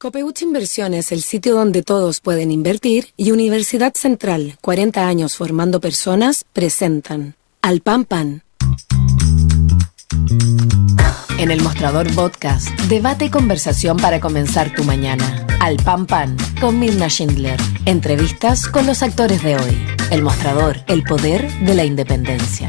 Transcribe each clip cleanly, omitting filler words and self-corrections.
Copeuch Inversiones, el sitio donde todos pueden invertir, y Universidad Central, 40 años formando personas, presentan Al Pan Pan. En el Mostrador Podcast, debate y conversación para comenzar tu mañana. Al Pan Pan, con Mirna Schindler. Entrevistas con los actores de hoy. El Mostrador, el poder de la independencia.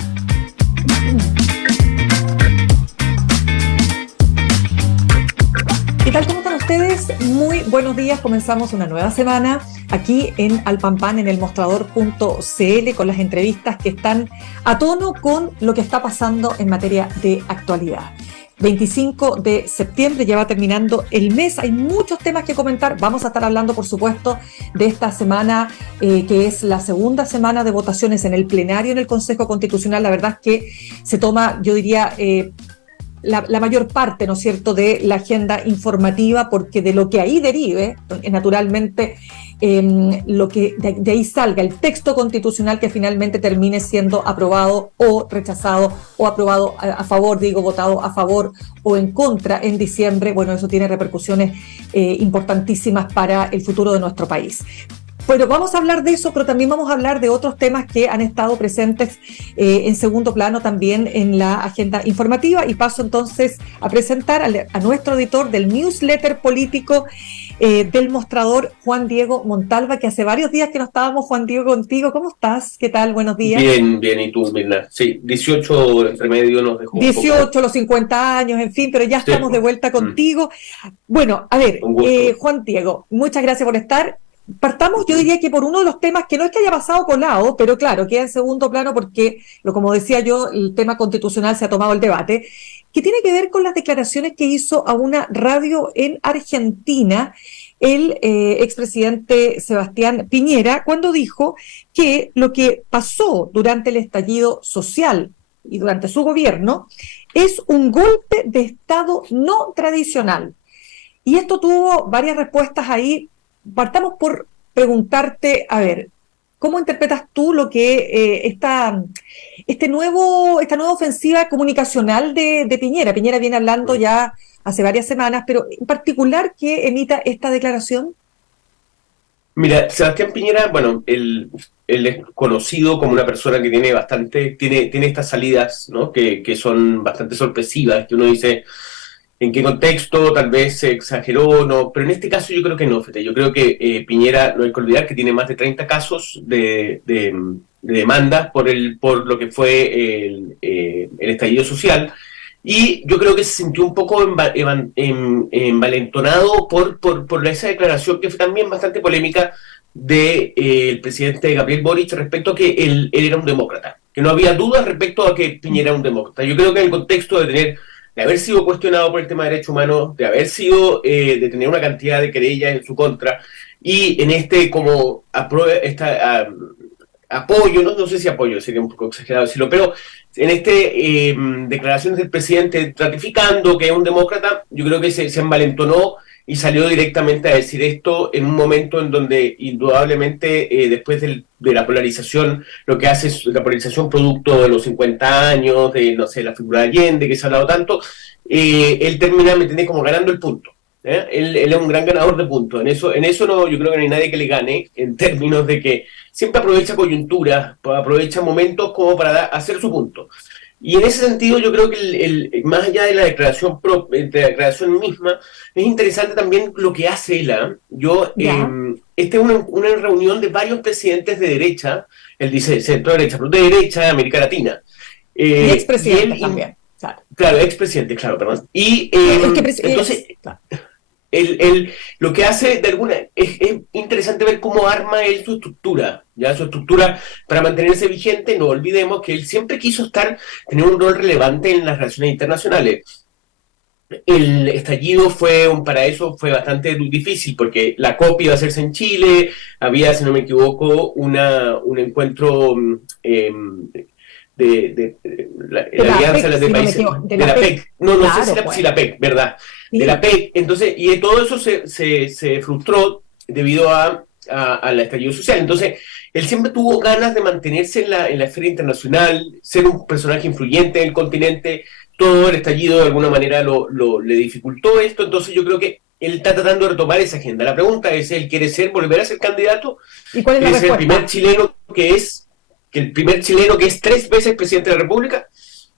¿Qué tal? ¿Cómo están ustedes? Muy buenos días. Comenzamos una nueva semana aquí en Al Pan Pan, en el mostrador.cl, con las entrevistas que están a tono con lo que está pasando en materia de actualidad. 25 de septiembre, ya va terminando el mes, hay muchos temas que comentar. Vamos a estar hablando, por supuesto, de esta semana, que es la segunda semana de votaciones en el plenario en el Consejo Constitucional. La verdad es que se toma, yo diría, la mayor parte, ¿no es cierto?, de la agenda informativa, porque de lo que ahí derive, naturalmente, lo que de ahí salga el texto constitucional que finalmente termine siendo aprobado o rechazado, o aprobado a favor, votado a favor o en contra en diciembre, bueno, eso tiene repercusiones importantísimas para el futuro de nuestro país. Bueno, vamos a hablar de eso, pero también vamos a hablar de otros temas que han estado presentes en segundo plano también en la agenda informativa, y paso entonces a presentar a nuestro editor del newsletter político del Mostrador, Juan Diego Montalva, que hace varios días que no estábamos, Juan Diego, contigo. ¿Cómo estás? ¿Qué tal? Buenos días. Bien, ¿y tú, Mirna? Sí, 18 entre medio nos dejó 18, los 50 años, en fin, pero ya sí, estamos de vuelta contigo. Bueno, a ver, Juan Diego, muchas gracias por estar. Partamos, yo diría que por uno de los temas que no es que haya pasado colado, pero claro, queda en segundo plano porque, como decía yo, el tema constitucional se ha tomado el debate, que tiene que ver con las declaraciones que hizo a una radio en Argentina el expresidente Sebastián Piñera, cuando dijo que lo que pasó durante el estallido social y durante su gobierno es un golpe de Estado no tradicional. Y esto tuvo varias respuestas ahí. Partamos por preguntarte, a ver, ¿cómo interpretas tú lo que esta nueva ofensiva comunicacional de Piñera? Piñera viene hablando ya hace varias semanas, pero en particular que emita esta declaración. Mira, Sebastián Piñera, bueno, él es conocido como una persona que tiene estas salidas, ¿no?, que son bastante sorpresivas, que uno dice en qué contexto, tal vez se exageró, no, pero en este caso yo creo que no, Fede. Yo creo que Piñera, no hay que olvidar que tiene más de 30 casos de demandas por lo que fue el estallido social, y yo creo que se sintió un poco envalentonado por esa declaración que fue también bastante polémica del presidente Gabriel Boric respecto a que él era un demócrata, que no había dudas respecto a que Piñera era un demócrata. Yo creo que en el contexto de haber sido cuestionado por el tema de derechos humanos, de haber sido, de tener una cantidad de querellas en su contra, y en como apoyo, no sé si apoyo, sería un poco exagerado decirlo, pero en declaraciones del presidente ratificando que es un demócrata, yo creo que se envalentonó y salió directamente a decir esto en un momento en donde indudablemente después de la polarización, lo que hace es la polarización producto de los 50 años, de, no sé, la figura de Allende, que se ha hablado tanto, él termina, me entiende, como ganando el punto. Él es un gran ganador de puntos. En eso no, yo creo que no hay nadie que le gane, en términos de que siempre aprovecha coyunturas, aprovecha momentos como para hacer su punto. Y en ese sentido yo creo que más allá de la declaración misma, es interesante también lo que hace él. Esta es una reunión de varios presidentes de derecha, él dice centro derecha, pero de derecha de América Latina. Y expresidentes también. Claro, expresidente, claro, perdón. Y entonces... Claro. Lo que hace es interesante ver cómo arma él su estructura para mantenerse vigente. No olvidemos que él siempre quiso tener un rol relevante en las relaciones internacionales. El estallido para eso fue bastante difícil, porque la COP iba a hacerse en Chile, había, si no me equivoco, un encuentro de la alianza de países de la PEC. No sé si la PEC, ¿verdad? Sí. De la PEC. Entonces, y todo eso se frustró debido a la estallido social. Entonces, él siempre tuvo ganas de mantenerse en la esfera internacional, ser un personaje influyente en el continente. Todo el estallido de alguna manera le dificultó esto. Entonces, yo creo que él está tratando de retomar esa agenda. La pregunta es, ¿él quiere volver a ser candidato? ¿Y cuál es la respuesta? El primer chileno que es 3 veces presidente de la República.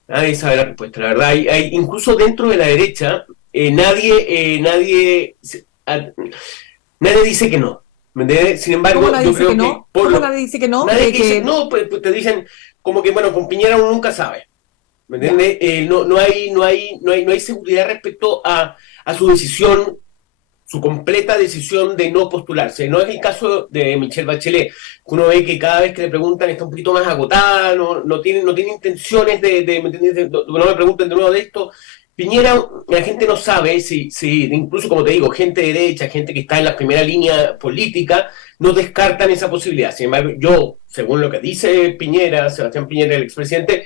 Nadie sabe la respuesta, la verdad. Hay incluso dentro de la derecha, nadie dice que no. ¿Me entiendes? Sin embargo, ¿Cómo nadie yo dice creo que no? que ¿Cómo nadie dice que no? nadie dice no, pues te dicen como que bueno, con Piñera uno nunca sabe. ¿Me entiendes? No hay seguridad respecto a su decisión, su completa decisión de no postularse. No es el caso de Michelle Bachelet, que uno ve que cada vez que le preguntan está un poquito más agotada, no tiene intenciones no me pregunten de nuevo de esto. Piñera, la gente no sabe si incluso como te digo, gente de derecha, gente que está en la primera línea política, no descartan esa posibilidad. Sin embargo, yo, según lo que dice Sebastián Piñera, el expresidente,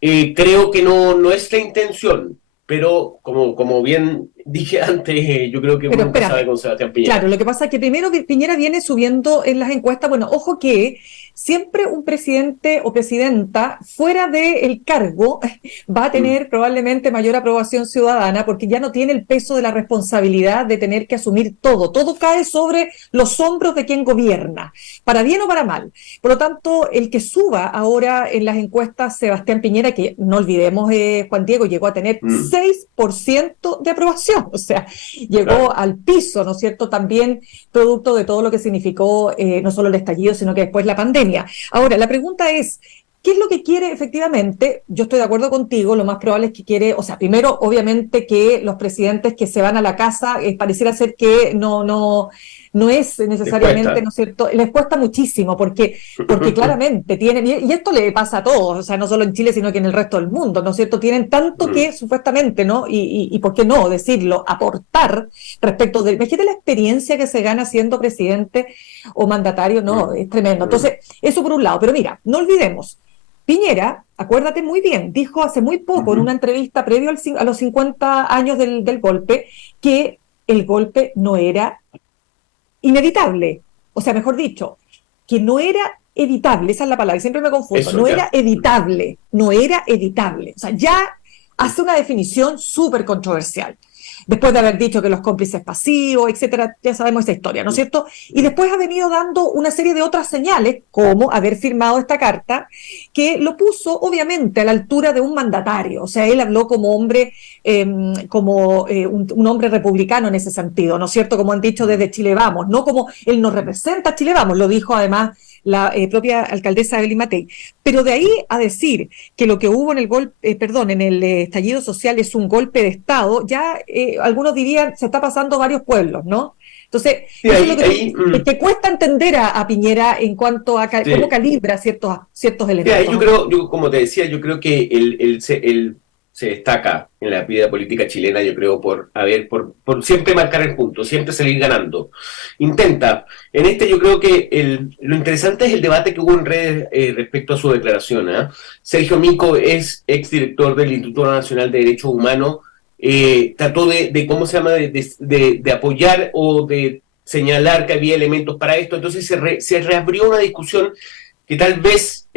creo que no es la intención, pero como bien dije antes, yo creo que uno nunca sabe con Sebastián Piñera. Claro, lo que pasa es que primero Piñera viene subiendo en las encuestas, bueno, ojo que siempre un presidente o presidenta fuera del cargo va a tener probablemente mayor aprobación ciudadana porque ya no tiene el peso de la responsabilidad de tener que asumir todo cae sobre los hombros de quien gobierna, para bien o para mal. Por lo tanto, el que suba ahora en las encuestas Sebastián Piñera, que no olvidemos, Juan Diego, llegó a tener 6% de aprobación, o sea, llegó al piso, ¿no es cierto?, también producto de todo lo que significó no solo el estallido, sino que después la pandemia. Ahora, la pregunta es, ¿qué es lo que quiere efectivamente? Yo estoy de acuerdo contigo, lo más probable es que quiere, o sea, primero, obviamente que los presidentes que se van a la casa, pareciera ser que no es necesariamente, ¿no es cierto? Les cuesta muchísimo, porque claramente tienen, y esto le pasa a todos, o sea, no solo en Chile, sino que en el resto del mundo, ¿no es cierto? Tienen tanto que, supuestamente, ¿no? Y ¿por qué no decirlo? Aportar respecto de, imagínate la experiencia que se gana siendo presidente o mandatario, ¿no? Es tremendo. Entonces, eso por un lado, pero mira, no olvidemos, Piñera, acuérdate muy bien, dijo hace muy poco en una entrevista previo a los 50 años del golpe, que el golpe no era inevitable, o sea, mejor dicho, que no era evitable, esa es la palabra, siempre me confundo, era evitable, no era evitable, o sea, ya hace una definición súper controversial, después de haber dicho que los cómplices pasivos, etcétera, ya sabemos esa historia, ¿no es cierto? Y después ha venido dando una serie de otras señales, como haber firmado esta carta, que lo puso obviamente a la altura de un mandatario, o sea, él habló como hombre, un hombre republicano en ese sentido, ¿no es cierto? Como han dicho desde Chile Vamos, no como él nos representa a Chile Vamos, lo dijo además la propia alcaldesa Evelyn Matei. Pero de ahí a decir que lo que hubo en el estallido social es un golpe de Estado, ya algunos dirían se está pasando varios pueblos, ¿no? Entonces, sí, eso es lo que cuesta entender a Piñera en cuanto a cómo calibra ciertos elementos. Sí, yo como te decía, yo creo que él se destaca en la vida política chilena, yo creo, por siempre marcar el punto, siempre salir ganando. Intenta. En yo creo que lo interesante es el debate que hubo en redes respecto a su declaración. Sergio Mico es exdirector del Instituto Nacional de Derechos Humanos, trató de ¿cómo se llama?, de apoyar o de señalar que había elementos para esto. Entonces se reabrió una discusión que tal vez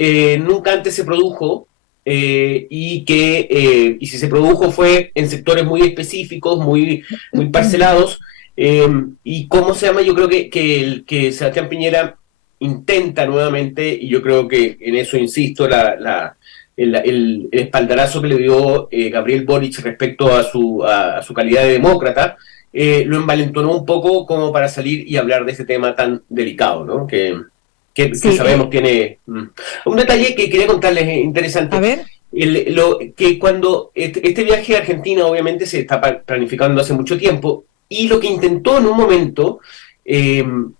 nunca antes se produjo, y si se produjo fue en sectores muy específicos, muy parcelados, y ¿cómo se llama? Yo creo que Sebastián Piñera intenta nuevamente, y yo creo que en eso insisto, el espaldarazo que le dio Gabriel Boric respecto a su calidad de demócrata, lo envalentonó un poco como para salir y hablar de ese tema tan delicado, ¿no? Que sabemos tiene un detalle que quería contarles interesante. A ver. Que cuando este viaje a Argentina obviamente se está planificando hace mucho tiempo, y lo que intentó en un momento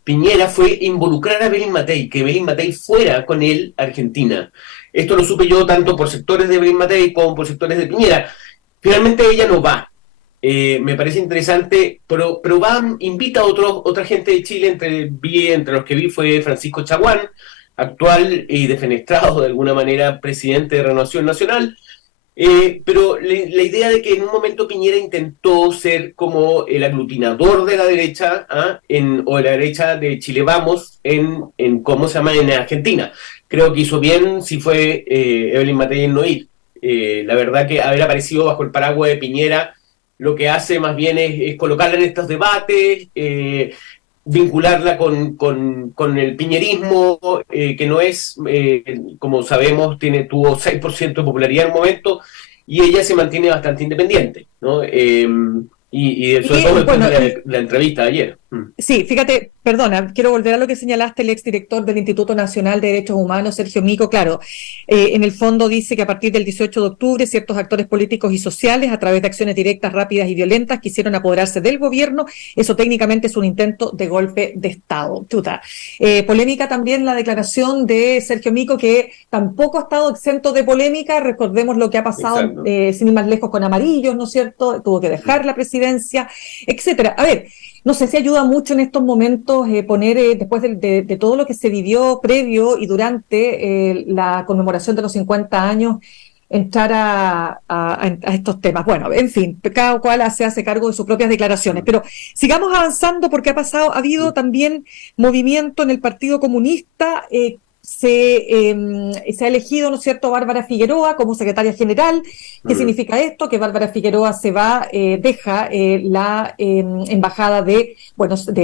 Piñera fue involucrar a Evelyn Matei, que Evelyn Matei fuera con él a Argentina. Esto lo supe yo tanto por sectores de Evelyn Matei como por sectores de Piñera. Finalmente ella no va. Me parece interesante, pero invita a otra gente de Chile, entre los que vi fue Francisco Chaguán, actual y defenestrado de alguna manera presidente de Renovación Nacional, pero la idea de que en un momento Piñera intentó ser como el aglutinador de la derecha, o de la derecha de Chile Vamos, en ¿cómo se llama?, en Argentina. Creo que hizo bien si fue Evelyn Matei en no ir. La verdad que haber aparecido bajo el paraguas de Piñera lo que hace más bien es colocarla en estos debates, vincularla con el piñerismo, que no es, como sabemos, tuvo 6% de popularidad en un momento, y ella se mantiene bastante independiente, ¿no? Y sobre todo después bueno, de la entrevista de ayer. sí, fíjate, perdona, quiero volver a lo que señalaste el exdirector del Instituto Nacional de Derechos Humanos, Sergio Mico. Claro, en el fondo dice que a partir del 18 de octubre ciertos actores políticos y sociales, a través de acciones directas, rápidas y violentas, quisieron apoderarse del gobierno. Eso técnicamente es un intento de golpe de Estado. Polémica también la declaración de Sergio Mico, que tampoco ha estado exento de polémica. Recordemos lo que ha pasado, sin ir más lejos, con Amarillos, ¿no es cierto? Tuvo que dejar la presidencia, etcétera. A ver, no sé si ayuda mucho en estos momentos poner, después de todo lo que se vivió previo y durante la conmemoración de los 50 años, entrar a estos temas. Bueno, en fin, cada cual se hace cargo de sus propias declaraciones. Pero sigamos avanzando, porque ha habido también movimiento en el Partido Comunista. Se ha elegido, ¿no es cierto?, Bárbara Figueroa como secretaria general. ¿Qué significa esto? Que Bárbara Figueroa se va, deja la embajada de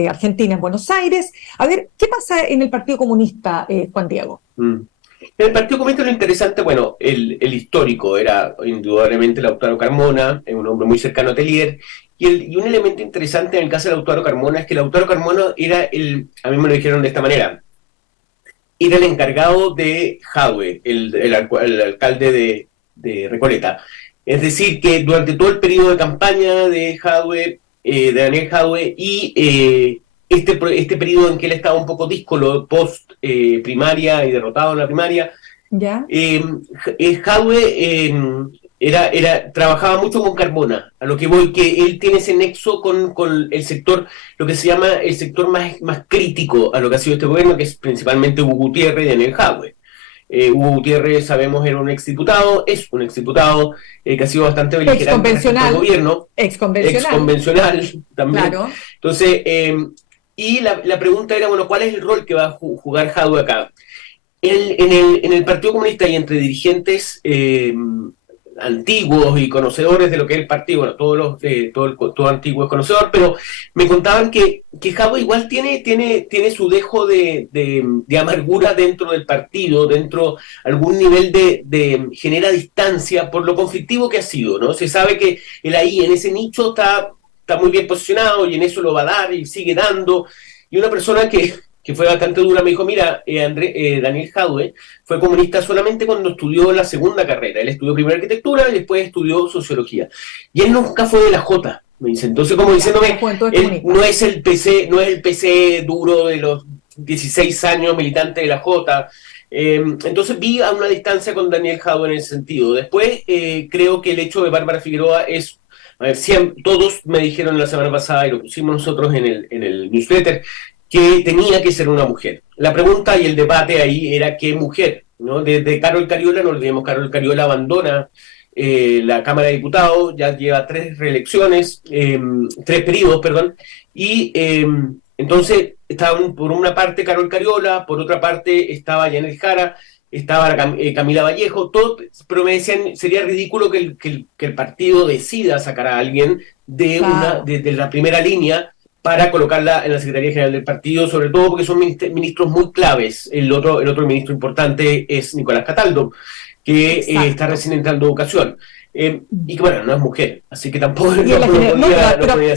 Argentina en Buenos Aires. A ver, ¿qué pasa en el Partido Comunista, Juan Diego? En el Partido Comunista lo interesante, bueno, el histórico era indudablemente Lautaro Carmona, un hombre muy cercano a Telier, y un elemento interesante en el caso de Lautaro Carmona es que Lautaro Carmona era a mí me lo dijeron de esta manera, era el encargado de Jadwe, el alcalde de Recoleta. Es decir, que durante todo el periodo de campaña de Jadwe, de Daniel Jadwe, y este periodo en que él estaba un poco díscolo, post primaria y derrotado en la primaria, ¿Ya? Jadwe trabajaba mucho con Carmona, a lo que voy, que él tiene ese nexo con el sector, lo que se llama el sector más crítico a lo que ha sido este gobierno, que es principalmente Hugo Gutiérrez y Daniel Jadwe. Hugo Gutiérrez, sabemos, era un exdiputado, es un exdiputado que ha sido bastante beligerante respecto al gobierno. Exconvencional también. Claro. Entonces, y la pregunta era, bueno, ¿cuál es el rol que va a jugar Jadwe acá? En el Partido Comunista y entre dirigentes antiguos y conocedores de lo que es el partido, bueno, todo antiguo es conocedor, pero me contaban que Jadwe igual tiene su dejo de amargura dentro del partido, dentro algún nivel genera distancia por lo conflictivo que ha sido, ¿no? Se sabe que él ahí en ese nicho está muy bien posicionado y en eso lo va a dar y sigue dando, y una persona que fue bastante dura, me dijo, mira, Daniel Jadwe fue comunista solamente cuando estudió la segunda carrera. Él estudió primero arquitectura y después estudió sociología. Y él nunca fue de la Jota, me dice. Entonces, como diciéndome, él no es el PC duro de los 16 años militante de la Jota. Entonces vi a una distancia con Daniel Jadwe en ese sentido. Después, creo que el hecho de Bárbara Figueroa es... A ver, todos me dijeron la semana pasada, y lo pusimos nosotros en el newsletter, que tenía que ser una mujer. La pregunta y el debate ahí era ¿qué mujer? ¿No? Desde Carol Cariola, no olvidemos, Carol Cariola abandona la Cámara de Diputados, ya lleva 3 periodos, perdón, y entonces estaban por una parte Carol Cariola, por otra parte estaba Yanel Jara, estaba Camila Vallejo, todo, pero me decían, sería ridículo que el partido decida sacar a alguien de la primera línea para colocarla en la Secretaría General del partido, sobre todo porque son ministros muy claves. El otro ministro importante es Nicolás Cataldo, que está recién entrando a educación. Y que bueno, no es mujer, así que tampoco podía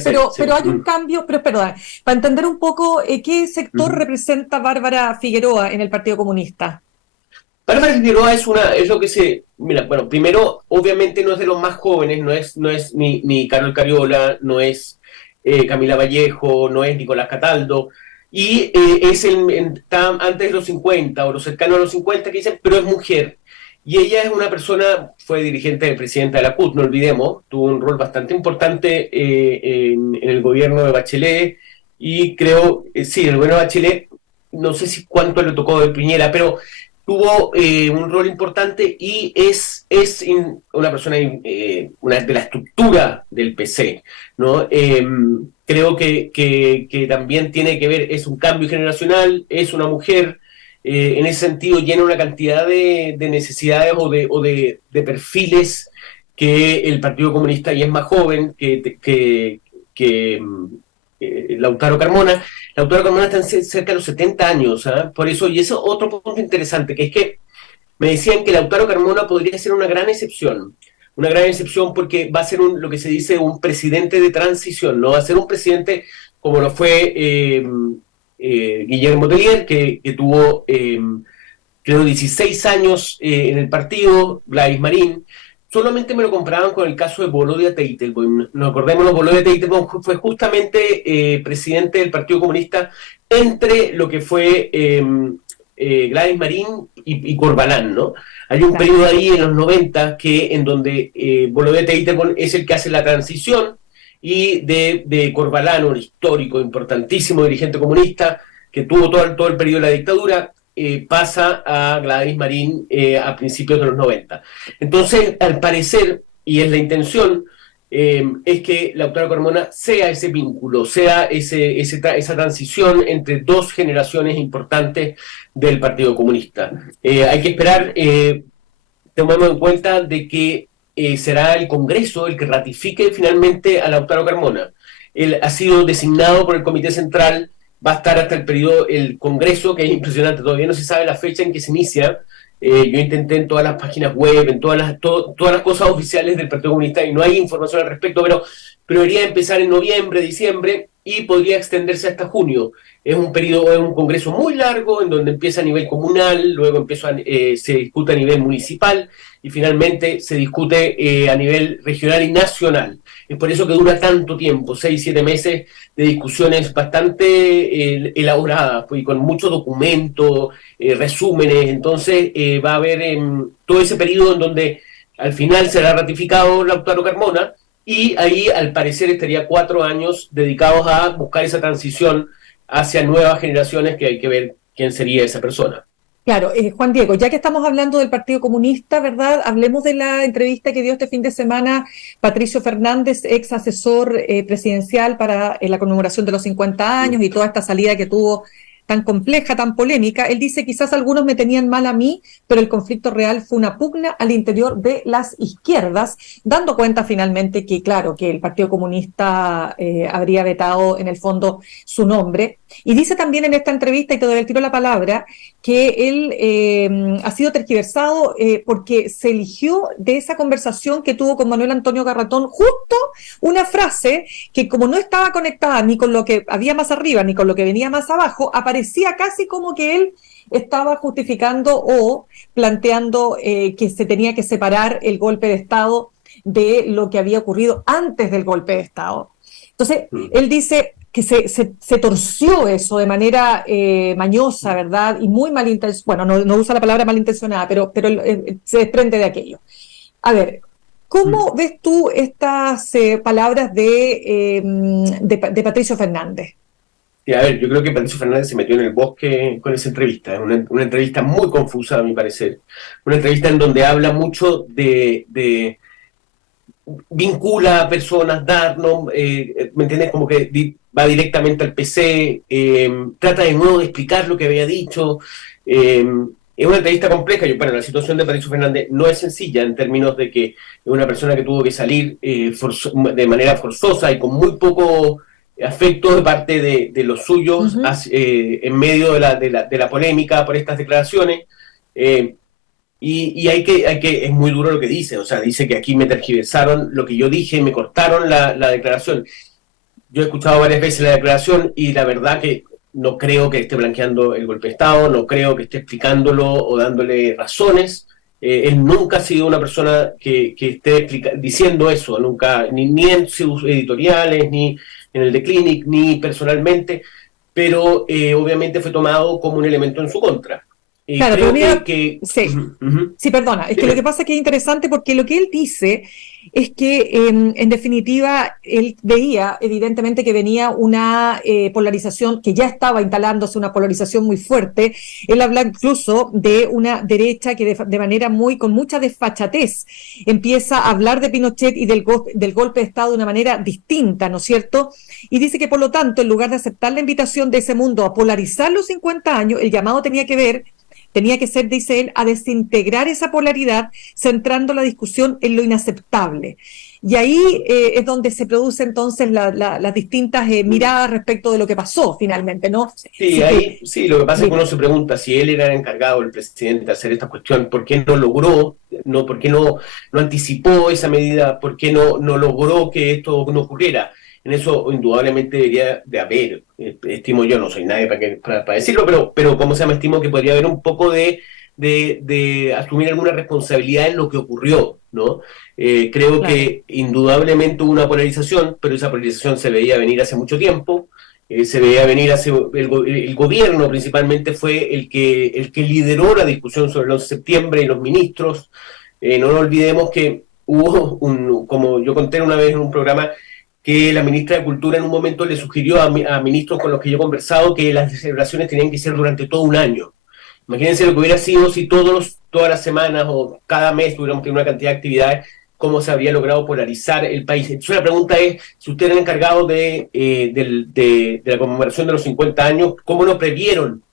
ser. Pero hay un cambio, pero perdón, para entender un poco qué sector representa Bárbara Figueroa en el Partido Comunista. Bárbara Figueroa es lo que mira, bueno, primero, obviamente no es de los más jóvenes, no es ni Carol Cariola, no es Camila Vallejo, no es Nicolás Cataldo, y está antes de los 50 o los cercanos a los 50 que dicen, pero es mujer. Y ella es una persona, fue dirigente de presidenta de la CUT, no olvidemos, tuvo un rol bastante importante en el gobierno de Bachelet, y creo, sí, el gobierno de Bachelet, no sé si cuánto le tocó de Piñera, pero tuvo un rol importante y es una persona, una de la estructura del PC, ¿no? Creo que también tiene que ver, es un cambio generacional, es una mujer, en ese sentido llena una cantidad de necesidades o de perfiles que el Partido Comunista y es más joven que Lautaro Carmona. Lautaro Carmona está cerca de los 70 años, ¿eh? Por eso, y eso es otro punto interesante, que es que me decían que Lautaro Carmona podría ser una gran excepción porque va a ser lo que se dice un presidente de transición, no va a ser un presidente como lo fue Guillermo Tellier, que tuvo, creo, 16 años en el partido, Gladys Marín. Solamente me lo comparaban con el caso de Volodya Teitelbaum. Nos acordemos, Volodya Teitelbaum fue justamente presidente del Partido Comunista entre lo que fue Gladys Marín y Corbalán, ¿no? Hay un periodo ahí en los 90 en donde Volodya Teitelbaum es el que hace la transición, y de Corbalán, un histórico, importantísimo dirigente comunista, que tuvo todo el periodo de la dictadura, pasa a Gladys Marín a principios de los 90. Entonces, al parecer, y es la intención, es que Lautaro Carmona sea ese vínculo, sea esa transición entre dos generaciones importantes del Partido Comunista. Hay que esperar, tomando en cuenta de que será el Congreso el que ratifique finalmente a Lautaro Carmona. Él ha sido designado por el Comité Central, va a estar hasta el periodo, el Congreso, que es impresionante, todavía no se sabe la fecha en que se inicia. Yo intenté en todas las páginas web, en todas las cosas oficiales del Partido Comunista, y no hay información al respecto, pero debería empezar en noviembre, diciembre, y podría extenderse hasta junio. Es un congreso muy largo, en donde empieza a nivel comunal, luego se discute a nivel municipal, y finalmente se discute a nivel regional y nacional. Es por eso que dura tanto tiempo, 6-7 meses de discusiones bastante elaboradas, pues, y con muchos documentos, resúmenes. Entonces va a haber todo ese periodo en donde al final será ratificado Lautaro Carmona, y ahí al parecer estaría 4 años dedicados a buscar esa transición hacia nuevas generaciones, que hay que ver quién sería esa persona. Claro, Juan Diego, ya que estamos hablando del Partido Comunista, ¿verdad? Hablemos de la entrevista que dio este fin de semana Patricio Fernández, ex asesor presidencial para la conmemoración de los 50 años y toda esta salida que tuvo tan compleja, tan polémica. Él dice: quizás algunos me tenían mal a mí, pero el conflicto real fue una pugna al interior de las izquierdas, dando cuenta finalmente que, claro, que el Partido Comunista habría vetado en el fondo su nombre. Y dice también en esta entrevista, y te doy el tiro la palabra, que él ha sido tergiversado porque se eligió de esa conversación que tuvo con Manuel Antonio Garratón justo una frase que, como no estaba conectada ni con lo que había más arriba ni con lo que venía más abajo, aparecía casi como que él estaba justificando o planteando que se tenía que separar el golpe de Estado de lo que había ocurrido antes del golpe de Estado. Entonces, él dice que se torció eso de manera mañosa, ¿verdad? Y muy malintencionada. Bueno, no usa la palabra malintencionada, pero se desprende de aquello. A ver, ¿cómo ves tú estas palabras de Patricio Fernández? Sí, a ver, yo creo que Patricio Fernández se metió en el bosque con esa entrevista. Una entrevista muy confusa, a mi parecer. Una entrevista en donde habla mucho de vincula a personas, ¿me entiendes? Como que va directamente al PC, trata de nuevo de explicar lo que había dicho. Es una entrevista compleja. La situación de Patricio Fernández no es sencilla, en términos de que es una persona que tuvo que salir de manera forzosa y con muy poco afecto de parte de los suyos, en medio de la polémica por estas declaraciones. Y es muy duro lo que dice. O sea, dice que aquí me tergiversaron lo que yo dije, me cortaron la declaración. Yo he escuchado varias veces la declaración, y la verdad que no creo que esté blanqueando el golpe de Estado, no creo que esté explicándolo o dándole razones. Él nunca ha sido una persona que esté diciendo eso, nunca, ni en sus editoriales, ni en el de Clinic, ni personalmente, pero obviamente fue tomado como un elemento en su contra. Claro, creo pero mira, que sí, perdona, es que lo que pasa es que es interesante porque lo que él dice es que en definitiva él veía evidentemente que venía una polarización que ya estaba instalándose, una polarización muy fuerte. Él habla incluso de una derecha que de manera con mucha desfachatez empieza a hablar de Pinochet y del golpe de Estado de una manera distinta, ¿no es cierto? Y dice que por lo tanto, en lugar de aceptar la invitación de ese mundo a polarizar los 50 años, el llamado tenía que ver tenía que ser, dice él, a desintegrar esa polaridad, centrando la discusión en lo inaceptable. Y ahí es donde se producen entonces las distintas miradas respecto de lo que pasó finalmente, ¿no? Sí, sí, lo que pasa es que uno se pregunta si él era el encargado, el presidente, de hacer esta cuestión, ¿por qué no logró, por qué no anticipó esa medida, por qué no logró que esto no ocurriera? En eso indudablemente debería de haber, estimo yo, no soy nadie para decirlo, pero como se llama, estimo que podría haber un poco de asumir alguna responsabilidad en lo que ocurrió, ¿no? Creo Claro. que indudablemente hubo una polarización, pero esa polarización se veía venir hace mucho tiempo, se veía venir el gobierno principalmente fue el que lideró la discusión sobre el 11 de septiembre y los ministros. No nos olvidemos que hubo como yo conté una vez en un programa, que la ministra de Cultura en un momento le sugirió a ministros con los que yo he conversado que las celebraciones tenían que ser durante todo un año. Imagínense lo que hubiera sido si todas las semanas o cada mes tuviéramos tenido una cantidad de actividades, cómo se habría logrado polarizar el país. Entonces la pregunta es, si ustedes eran encargados de la conmemoración de los 50 años, ¿cómo no previeron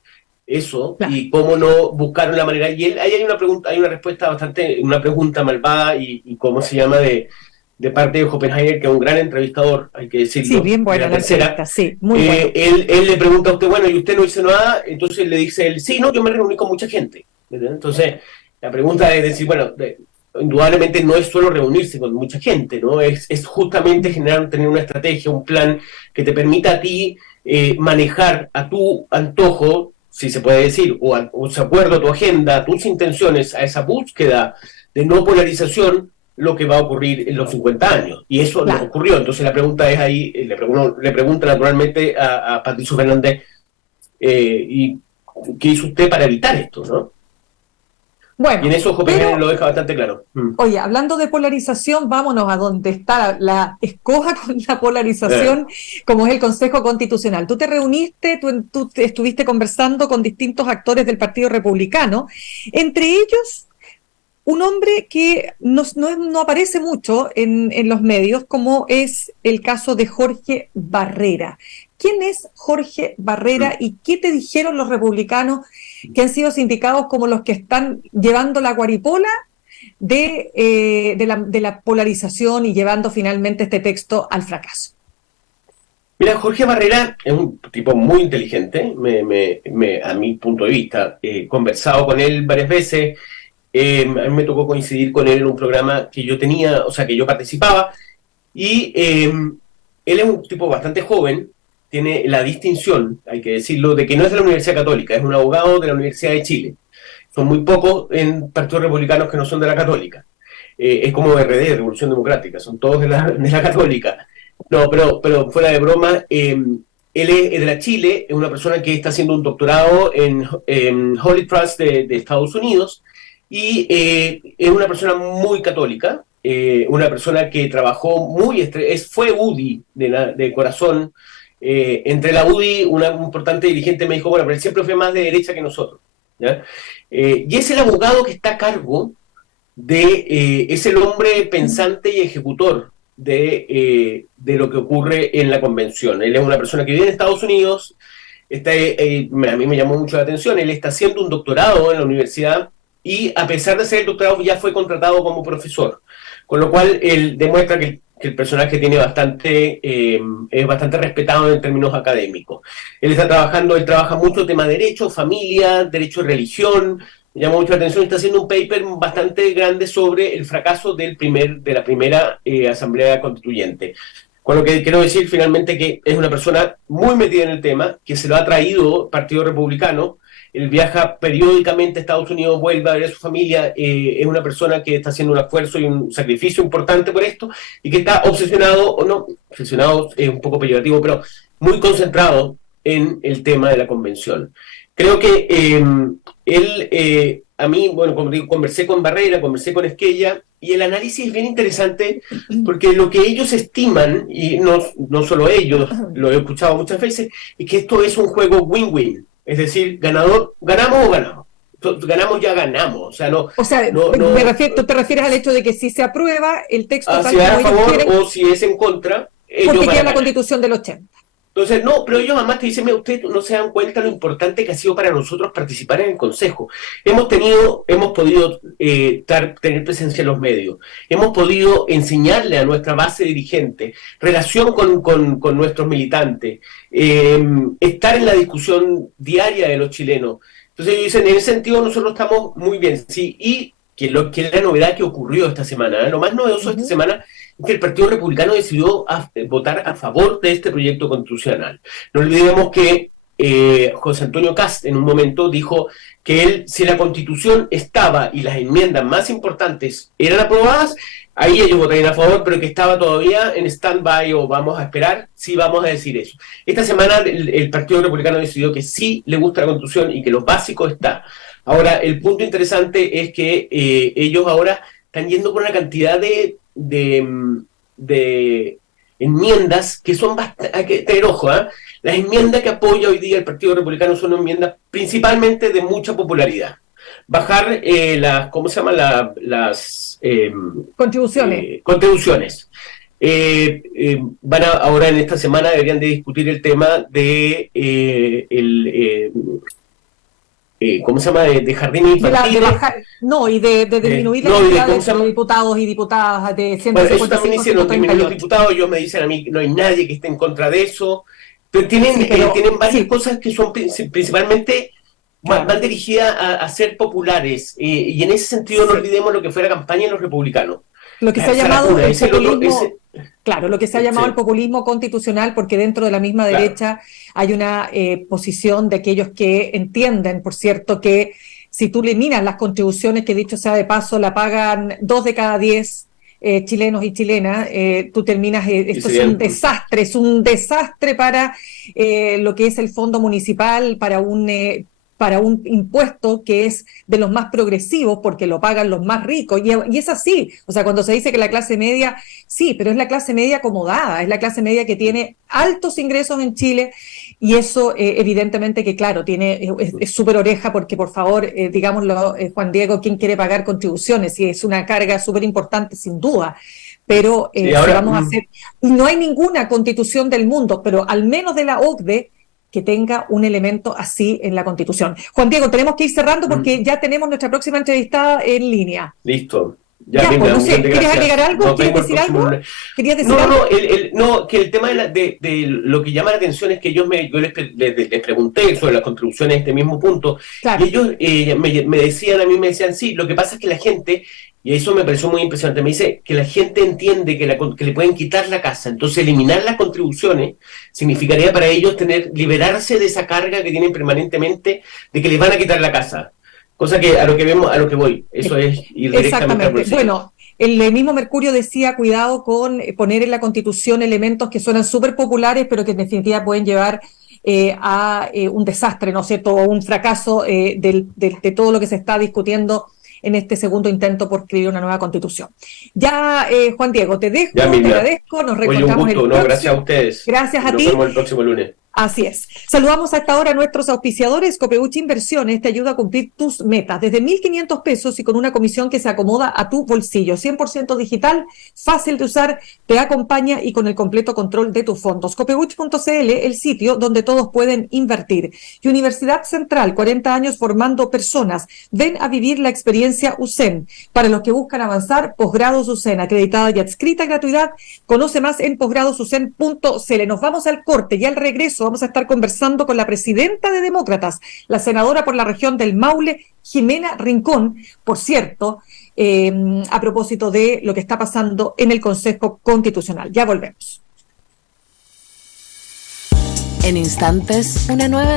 eso? Claro. Y cómo no buscaron la manera. Y ahí hay una pregunta, hay una respuesta una pregunta malvada y ¿cómo se llama? De parte de Oppenheimer, que es un gran entrevistador, hay que decirlo. Sí, bien buena de la tercera. entrevista, sí, muy buena. Él le pregunta a usted, bueno, ¿y usted no hizo nada? Entonces le dice él, sí, no, yo me reuní con mucha gente. ¿Verdad? Entonces, la pregunta es decir, bueno, indudablemente no es solo reunirse con mucha gente, ¿no? Es justamente tener una estrategia, un plan que te permita a ti manejar a tu antojo, si se puede decir, o de acuerdo a tu agenda, a tus intenciones, a esa búsqueda de no polarización, lo que va a ocurrir en los 50 años. Y eso Claro. no ocurrió. Entonces la pregunta es ahí, le pregunta naturalmente a Patricio Fernández, ¿y qué hizo usted para evitar esto, no? Bueno, Y en eso Oppenheimer lo deja bastante claro. Oye, hablando de polarización, vámonos a donde está la escoja con la polarización, como es el Consejo Constitucional. Tú te reuniste, tú estuviste conversando con distintos actores del Partido Republicano, entre ellos un hombre que no aparece mucho en los medios, como es el caso de Jorge Barrera. ¿Quién es Jorge Barrera y qué te dijeron los republicanos que han sido sindicados como los que están llevando la guaripola de la polarización y llevando finalmente este texto al fracaso? Mira, Jorge Barrera es un tipo muy inteligente, a mi punto de vista. He conversado con él varias veces. A mí me tocó coincidir con él en un programa que yo tenía, o sea, que yo participaba, y él es un tipo bastante joven, tiene la distinción, hay que decirlo, de que no es de la Universidad Católica, es un abogado de la Universidad de Chile. Son muy pocos en partidos republicanos que no son de la Católica. Es como RD, Revolución Democrática, son todos de la Católica. No, pero fuera de broma, él es de la Chile, es una persona que está haciendo un doctorado en Holy Trust de Estados Unidos, y es una persona muy católica, una persona que trabajó fue UDI de corazón. Entre la UDI, un importante dirigente me dijo, bueno, pero él siempre fue más de derecha que nosotros, ¿ya? Y es el abogado que está a cargo es el hombre pensante y ejecutor de lo que ocurre en la convención. Él es una persona que vive en Estados Unidos, a mí me llamó mucho la atención, él está haciendo un doctorado en la universidad, y a pesar de ser el doctorado ya fue contratado como profesor, con lo cual él demuestra que el personaje es bastante respetado en términos académicos. Él trabaja mucho tema de derecho, familia, derecho de religión, me llamó mucho la atención, está haciendo un paper bastante grande sobre el fracaso de la primera Asamblea Constituyente. Con lo que quiero decir finalmente que es una persona muy metida en el tema, que se lo ha traído el Partido Republicano. Él viaja periódicamente a Estados Unidos, vuelve a ver a su familia, es una persona que está haciendo un esfuerzo y un sacrificio importante por esto, y que está obsesionado es un poco peyorativo, pero muy concentrado en el tema de la convención. Creo que a mí, bueno, como digo, conversé con Barrera, conversé con Esquella, y el análisis es bien interesante, porque lo que ellos estiman, y no solo ellos, lo he escuchado muchas veces, es que esto es un juego win-win. Es decir, ganamos o ganamos. Ganamos, ya ganamos. ¿Tú te refieres al hecho de que si se aprueba el texto tal si es a como ellos favor quieren, o si es en contra, porque queda la Constitución del 80? Entonces, no, pero ellos además te dicen, mira, ustedes no se dan cuenta lo importante que ha sido para nosotros participar en el Consejo. Hemos podido tener presencia en los medios, hemos podido enseñarle a nuestra base dirigente, relación con nuestros militantes, estar en la discusión diaria de los chilenos. Entonces ellos dicen, en ese sentido nosotros estamos muy bien, sí, y que es la novedad que ocurrió esta semana, lo más novedoso esta semana que el Partido Republicano decidió votar a favor de este proyecto constitucional. No olvidemos que José Antonio Kast en un momento dijo que él, si la Constitución estaba y las enmiendas más importantes eran aprobadas, ahí ellos votarían a favor, pero que estaba todavía en stand-by o vamos a esperar, sí vamos a decir eso. Esta semana el Partido Republicano decidió que sí le gusta la Constitución y que lo básico está. Ahora, el punto interesante es que ellos ahora están yendo por una cantidad de enmiendas que son bastante, hay que tener ojo, las enmiendas que apoya hoy día el Partido Republicano son enmiendas principalmente de mucha popularidad. Bajar ¿cómo se llama? Las contribuciones. Ahora en esta semana deberían de discutir el tema de ¿cómo se llama? De jardines infantiles. De disminuir la cantidad de diputados y diputadas de 155. Bueno, eso también hicieron disminuir los diputados. Ellos me dicen a mí que no hay nadie que esté en contra de eso. Pero tienen varias cosas que son principalmente van dirigidas a ser populares. Y en ese sentido no olvidemos lo que fue la campaña de los republicanos. Lo que se ha llamado el populismo, lo que se ha llamado el populismo constitucional, porque dentro de la misma derecha hay una posición de aquellos que entienden, por cierto, que si tú eliminas las contribuciones, que dicho sea de paso, la pagan 2 de cada 10 chilenos y chilenas, tú terminas, esto es un desastre para lo que es el fondo municipal, para un impuesto que es de los más progresivos porque lo pagan los más ricos, y es así. O sea, cuando se dice que la clase media, sí, pero es la clase media acomodada, es la clase media que tiene altos ingresos en Chile, y eso evidentemente que claro, es súper oreja, porque por favor, digámoslo, Juan Diego, ¿quién quiere pagar contribuciones? Y es una carga súper importante sin duda. Pero ahora, vamos a hacer, no hay ninguna constitución del mundo, pero al menos de la OCDE, que tenga un elemento así en la Constitución. Juan Diego, tenemos que ir cerrando porque ya tenemos nuestra próxima entrevistada en línea. Listo. Pues no sé, ¿quieres agregar algo? ¿Quieres decir algo? ¿Querías decir algo? Que el tema de lo que llama la atención es que yo les pregunté sobre las contribuciones a este mismo punto, y ellos me decían, sí, lo que pasa es que la gente, y eso me pareció muy impresionante, me dice que la gente entiende que le pueden quitar la casa, entonces eliminar las contribuciones significaría para ellos liberarse de esa carga que tienen permanentemente de que les van a quitar la casa. Cosa que a lo que voy, eso es ir directamente al bolsillo. Bueno, el mismo Mercurio decía, cuidado con poner en la Constitución elementos que suenan súper populares, pero que en definitiva pueden llevar a un desastre, ¿no es cierto?, o un fracaso de todo lo que se está discutiendo en este segundo intento por escribir una nueva Constitución. Ya, Juan Diego, te dejo, te agradezco, nos reencontramos un gusto, gracias a ustedes. Gracias a ti. Nos vemos el próximo lunes. Así es. Saludamos hasta ahora a nuestros auspiciadores. Copeuch Inversiones te ayuda a cumplir tus metas desde 1.500 pesos y con una comisión que se acomoda a tu bolsillo. 100% digital, fácil de usar, te acompaña y con el completo control de tus fondos. Copeuch.cl, el sitio donde todos pueden invertir. Y Universidad Central, 40 años formando personas. Ven a vivir la experiencia USEN. Para los que buscan avanzar, posgrados USEN, acreditada y adscrita a gratuidad. Conoce más en posgradosusen.cl. Nos vamos al corte y al regreso vamos a estar conversando con la presidenta de Demócratas, la senadora por la región del Maule, Jimena Rincón, por cierto, a propósito de lo que está pasando en el Consejo Constitucional. Ya volvemos. En instantes, una nueva